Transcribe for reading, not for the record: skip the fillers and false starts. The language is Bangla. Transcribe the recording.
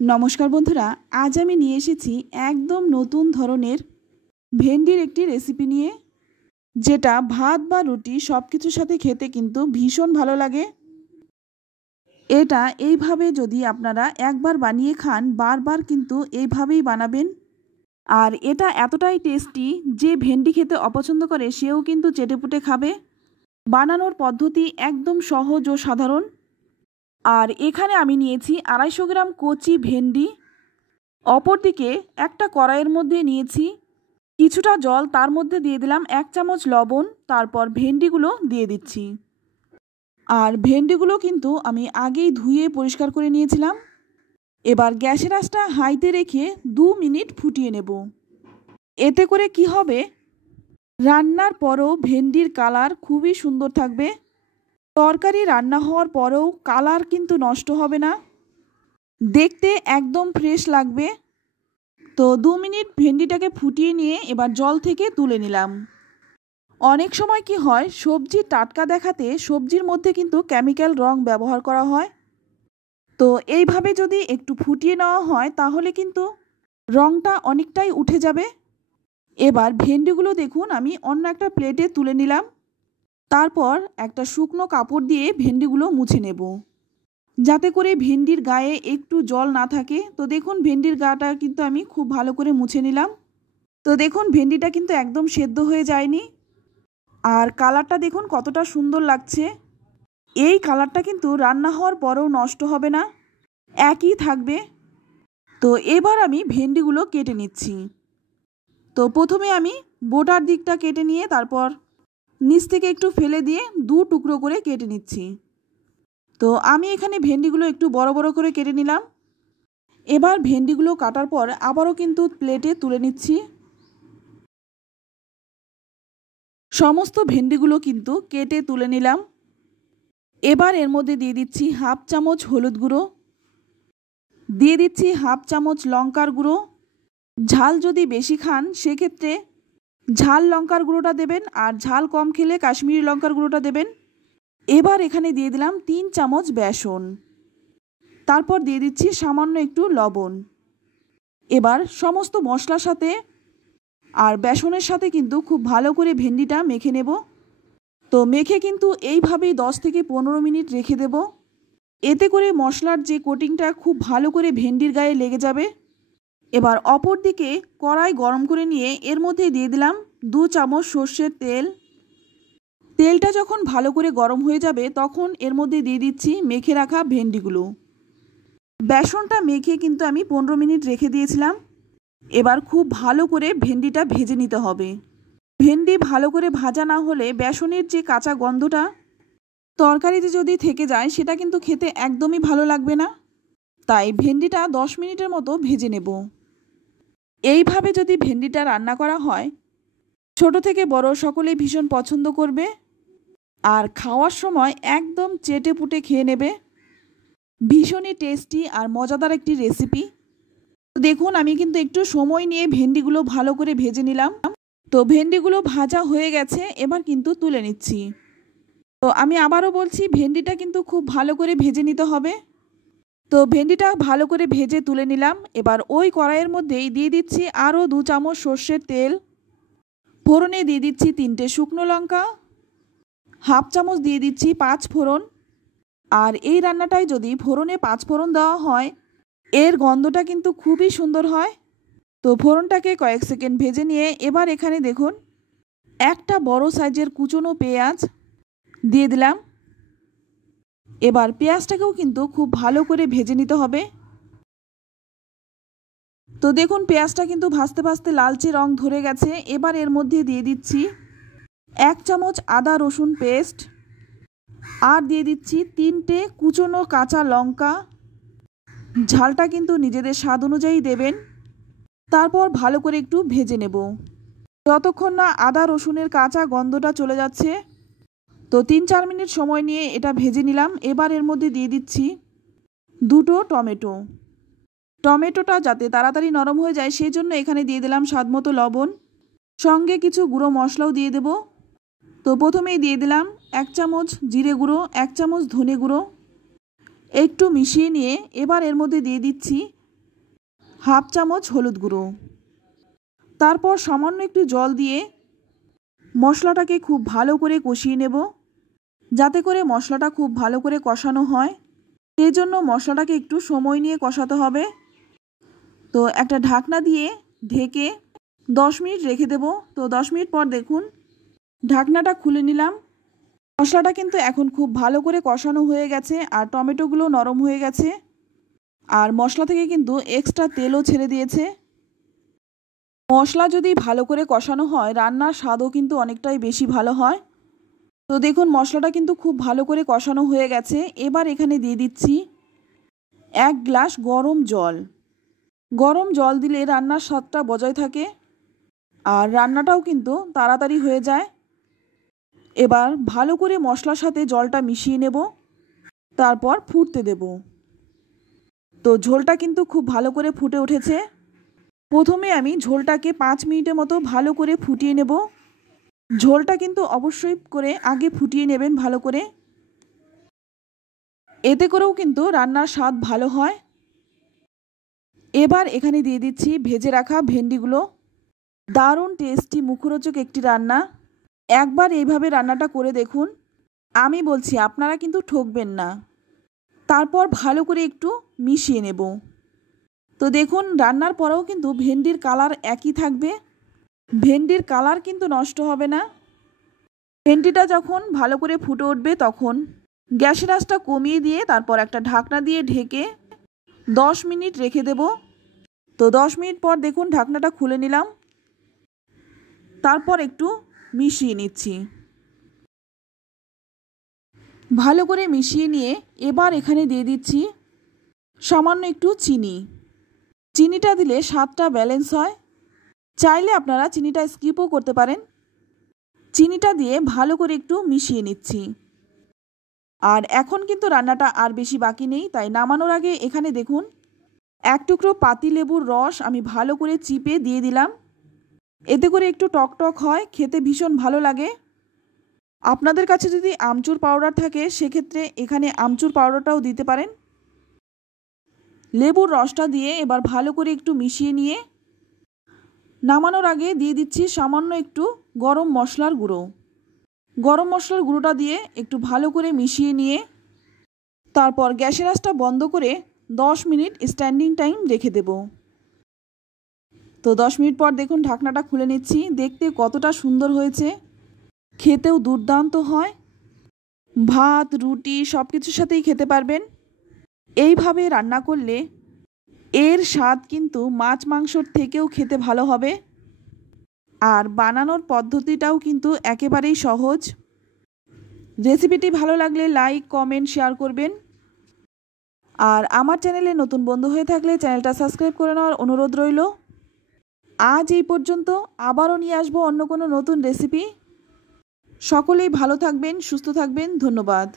নমস্কার বন্ধুরা, আজ আমি নিয়ে এসেছি একদম নতুন ধরনের ভেন্ডির একটি রেসিপি নিয়ে, যেটা ভাত বা রুটি সব কিছুর সাথে খেতে কিন্তু ভীষণ ভালো লাগে। এটা এইভাবে যদি আপনারা একবার বানিয়ে খান, বারবার কিন্তু এইভাবেই বানাবেন। আর এটা এতটাই টেস্টি যে ভেন্ডি খেতে অপছন্দ করে সেও কিন্তু চেটেপুটে খাবে। বানানোর পদ্ধতি একদম সহজ ও সাধারণ। আর এখানে আমি নিয়েছি 250 গ্রাম কচি ভেন্ডি। অপরদিকে একটা কড়াইয়ের মধ্যে নিয়েছি কিছুটা জল, তার মধ্যে দিয়ে দিলাম 1 চামচ লবণ, তারপর ভেন্ডিগুলো দিয়ে দিচ্ছি। আর ভেন্ডিগুলো কিন্তু আমি আগেই ধুয়ে পরিষ্কার করে নিয়েছিলাম। এবার গ্যাসের আঁচটা হাইতে রেখে 2 মিনিট ফুটিয়ে নেব। এতে করে কি হবে, রান্নার পরেও ভেন্ডির কালার খুবই সুন্দর থাকবে। তরকারি রান্না হওয়ার পরেও কালার কিন্তু নষ্ট হবে না, দেখতে একদম ফ্রেশ লাগবে। তো 2 মিনিট ভেন্ডিটাকে ফুটিয়ে নিয়ে এবার জল থেকে তুলে নিলাম। অনেক সময় কি হয়, সবজি টাটকা দেখাতে সবজির মধ্যে কিন্তু কেমিক্যাল রং ব্যবহার করা হয়। তো এইভাবে যদি একটু ফুটিয়ে নেওয়া হয় তাহলে কিন্তু রংটা অনেকটাই উঠে যাবে। এবার ভেন্ডিগুলো দেখুন আমি অন্য একটা প্লেটে তুলে নিলাম। তারপর একটা শুকনো কাপড় দিয়ে ভেন্ডিগুলো মুছে নেব, যাতে করে ভেন্ডির গায়ে একটু জল না থাকে। তো দেখুন ভেন্ডির গাটা কিন্তু আমি খুব ভালো করে মুছে নিলাম। তো দেখুন ভেন্ডিটা কিন্তু একদম সেদ্ধ হয়ে যায়নি। আর কালারটা দেখুন কতটা সুন্দর লাগছে। এই কালারটা কিন্তু রান্না হওয়ার পরেও নষ্ট হবে না, একই থাকবে। তো এবার আমি ভেন্ডিগুলো কেটে নিচ্ছি। তো প্রথমে আমি বোটার দিকটা কেটে নিয়ে তারপর নিচ থেকে একটু ফেলে দিয়ে 2 টুকরো করে কেটে নিচ্ছি। তো আমি এখানে ভেন্ডিগুলো একটু বড় বড় করে কেটে নিলাম। এবার ভেন্ডিগুলো কাটার পর আবারও কিন্তু প্লেটে তুলে নিচ্ছি। সমস্ত ভেন্ডিগুলো কিন্তু কেটে তুলে নিলাম। এবার এর মধ্যে দিয়ে দিচ্ছি 1/2 চামচ হলুদ গুঁড়ো, দিয়ে দিচ্ছি 1/2 চামচ লঙ্কার গুঁড়ো। ঝাল যদি বেশি খান সেক্ষেত্রে ঝাল লঙ্কার গুঁড়োটা দেবেন, আর ঝাল কম খেলে কাশ্মীরি লঙ্কার গুঁড়োটা দেবেন। এবার এখানে দিয়ে দিলাম 3 চামচ বেসন, তারপর দিয়ে দিচ্ছি সামান্য একটু লবণ। এবার সমস্ত মশলার সাথে আর বেসনের সাথে কিন্তু খুব ভালো করে ভেন্ডিটা মেখে নেব। তো মেখে কিন্তু এইভাবেই 10 থেকে 15 মিনিট রেখে দেব। এতে করে মশলার যে কোটিংটা খুব ভালো করে ভেন্ডির গায়ে লেগে যাবে। এবার অপর দিকে কড়াই গরম করে নিয়ে এর মধ্যে দিয়ে দিলাম 2 চামচ সর্ষের তেল। তেলটা যখন ভালো করে গরম হয়ে যাবে তখন এর মধ্যে দিয়ে দিচ্ছি মেখে রাখা ভেন্ডিগুলো। বেসনটা মেখে কিন্তু আমি 15 মিনিট রেখে দিয়েছিলাম। এবার খুব ভালো করে ভেন্ডিটা ভেজে নিতে হবে। ভেন্ডি ভালো করে ভাজা না হলে বেসনের যে কাঁচা গন্ধটা তরকারিতে যদি থেকে যায় সেটা কিন্তু খেতে একদমই ভালো লাগবে না। তাই ভেন্ডিটা 10 মিনিটের মতো ভেজে নেব। এইভাবে যদি ভেন্ডিটা রান্না করা হয় ছোট থেকে বড় সকলেই ভীষণ পছন্দ করবে, আর খাওয়ার সময় একদম চেটেপুটে খেয়ে নেবে। ভীষণই টেস্টি আর মজাদার একটি রেসিপি। দেখুন আমি কিন্তু একটু সময় নিয়ে ভেন্ডিগুলো ভালো করে ভেজে নিলাম। তো ভেন্ডিগুলো ভাজা হয়ে গেছে, এবার কিন্তু তুলে নিচ্ছি। তো আমি আবারও বলছি ভেন্ডিটা কিন্তু খুব ভালো করে ভেজে নিতে হবে। তো ভেন্ডিটা ভালো করে ভেজে তুলে নিলাম। এবার ওই কড়াইয়ের মধ্যেই দিয়ে দিচ্ছি আরও 2 চামচ সর্ষের তেল। ফোড়নে দিয়ে দিচ্ছি 3টে শুকনো লঙ্কা, 1/2 চামচ দিয়ে দিচ্ছি 5 ফোড়ন। আর এই রান্নাটায় যদি ফোড়নে 5 ফোড়ন দেওয়া হয় এর গন্ধটা কিন্তু খুবই সুন্দর হয়। তো ফোড়নটাকে কয়েক সেকেন্ড ভেজে নিয়ে এবার এখানে দেখুন একটা বড় সাইজের কুচনো পেঁয়াজ দিয়ে দিলাম। এবার পেঁয়াজটাকেও কিন্তু খুব ভালো করে ভেজে নিতে হবে। তো দেখুন পেঁয়াজটা কিন্তু ভাজতে ভাজতে লালচে রং ধরে গেছে। এবার এর মধ্যে দিয়ে দিচ্ছি 1 চামচ আদা রসুন পেস্ট, আর দিয়ে দিচ্ছি 3টে কুচনো কাঁচা লঙ্কা। ঝালটা কিন্তু নিজেদের স্বাদ অনুযায়ী দেবেন। তারপর ভালো করে একটু ভেজে নেব যতক্ষণ না আদা রসুনের কাঁচা গন্ধটা চলে যাচ্ছে। তো 3-4 মিনিট সময় নিয়ে এটা ভেজে নিলাম। এবার এর মধ্যে দিয়ে দিচ্ছি 2টো টমেটো। টমেটোটা যাতে তাড়াতাড়ি নরম হয়ে যায় সেই জন্য এখানে দিয়ে দিলাম স্বাদমতো লবণ, সঙ্গে কিছু গুঁড়ো মশলাও দিয়ে দেব। তো প্রথমেই দিয়ে দিলাম 1 চামচ জিরে গুঁড়ো, 1 চামচ ধনে গুঁড়ো। একটু মিশিয়ে নিয়ে এবার এর মধ্যে দিয়ে দিচ্ছি হাফ চামচ হলুদ গুঁড়ো। তারপর সামান্য একটু জল দিয়ে মশলাটাকে খুব ভালো করে কষিয়ে নেব, যাতে করে মশলাটা খুব ভালো করে কষানো হয়। সেই জন্য মশলাটাকে একটু সময় নিয়ে কষাতে হবে। তো একটা ঢাকনা দিয়ে ঢেকে 10 মিনিট রেখে দেব। তো 10 মিনিট পর দেখুন ঢাকনাটা খুলে নিলাম। মশলাটা কিন্তু এখন খুব ভালো করে কষানো হয়ে গেছে আর টমেটোগুলো নরম হয়ে গেছে আর মশলা থেকে কিন্তু এক্সট্রা তেলও ছেড়ে দিয়েছে। মশলা যদি ভালো করে কষানো হয় রান্নার স্বাদও কিন্তু অনেকটাই বেশি ভালো হয়। তো দেখুন মশলাটা কিন্তু খুব ভালো করে কষানো হয়ে গেছে। এবার এখানে দিয়ে দিচ্ছি 1 গ্লাস গরম জল। গরম জল দিলে রান্নার স্বাদটা বজায় থাকে আর রান্নাটাও কিন্তু তাড়াতাড়ি হয়ে যায়। এবার ভালো করে মশলার সাথে জলটা মিশিয়ে নেব, তারপর ফুটতে দেব। তো ঝোলটা কিন্তু খুব ভালো করে ফুটে উঠেছে। প্রথমে আমি ঝোলটাকে 5 মিনিটের মতো ভালো করে ফুটিয়ে নেব। ঝোলটা কিন্তু অবশ্যই করে আগে ফুটিয়ে নেবেন ভালো করে, এতে করেও কিন্তু রান্নার স্বাদ ভালো হয়। এবার এখানে দিয়ে দিচ্ছি ভেজে রাখা ভেন্ডিগুলো। দারুণ টেস্টি মুখরোচক একটি রান্না। একবার এইভাবে রান্নাটা করে দেখুন, আমি বলছি আপনারা কিন্তু ঠকবেন না। তারপর ভালো করে একটু মিশিয়ে নেব। তো দেখুন রান্নার পরেও কিন্তু ভেন্ডির কালার একই থাকবে, ভেন্ডির কালার কিন্তু নষ্ট হবে না। ভেন্ডিটা যখন ভালো করে ফুটে উঠবে তখন গ্যাসের আঁচটা কমিয়ে দিয়ে তারপর একটা ঢাকনা দিয়ে ঢেকে 10 মিনিট রেখে দেব। তো 10 মিনিট পর দেখুন ঢাকনাটা খুলে নিলাম, তারপর একটু মিশিয়ে নিচ্ছি। ভালো করে মিশিয়ে নিয়ে এবার এখানে দিয়ে দিচ্ছি সামান্য একটু চিনি। চিনিটা দিলে স্বাদটা ব্যালেন্স হয়। চাইলে আপনারা চিনিটা স্কিপও করতে পারেন। চিনিটা দিয়ে ভালো করে একটু মিশিয়ে নিচ্ছি। আর এখন কিন্তু রান্নাটা আর বেশি বাকি নেই, তাই নামানোর আগে এখানে দেখুন 1 টুকরো পাতিলেবুর রস আমি ভালো করে চিপে দিয়ে দিলাম। এতে করে একটু টক টক হয়, খেতে ভীষণ ভালো লাগে। আপনাদের কাছে যদি আমচুর পাউডার থাকে সেক্ষেত্রে এখানে আমচুর পাউডারটাও দিতে পারেন। লেবুর রসটা দিয়ে এবার ভালো করে একটু মিশিয়ে নিয়ে নামানোর আগে দিয়ে দিচ্ছি সামান্য একটু গরম মশলার গুঁড়ো। গরম মশলার গুঁড়োটা দিয়ে একটু ভালো করে মিশিয়ে নিয়ে তারপর গ্যাসের আঁচটা বন্ধ করে 10 মিনিট স্ট্যান্ডিং টাইম রেখে দেব। তো 10 মিনিট পর দেখুন ঢাকনাটা খুলে নিচ্ছি। দেখতে কতটা সুন্দর হয়েছে, খেতেও দুর্দান্ত হয়। ভাত রুটি সব কিছুর সাথেই খেতে পারবেন। এইভাবে রান্না করলে এর স্বাদ কিন্তু মাছ মাংসর থেকেও খেতে ভালো হবে। আর বানানোর পদ্ধতিটাও কিন্তু একেবারেই সহজ। রেসিপিটি ভালো লাগলে লাইক কমেন্ট শেয়ার করবেন। আর আমার চ্যানেলে নতুন বন্ধু হয়ে থাকলে চ্যানেলটা সাবস্ক্রাইব করে নেওয়ার অনুরোধ রইল। আজ এই পর্যন্ত, আবারও নিয়ে আসবো অন্য কোনো নতুন রেসিপি। সকলেই ভালো থাকবেন, সুস্থ থাকবেন। ধন্যবাদ।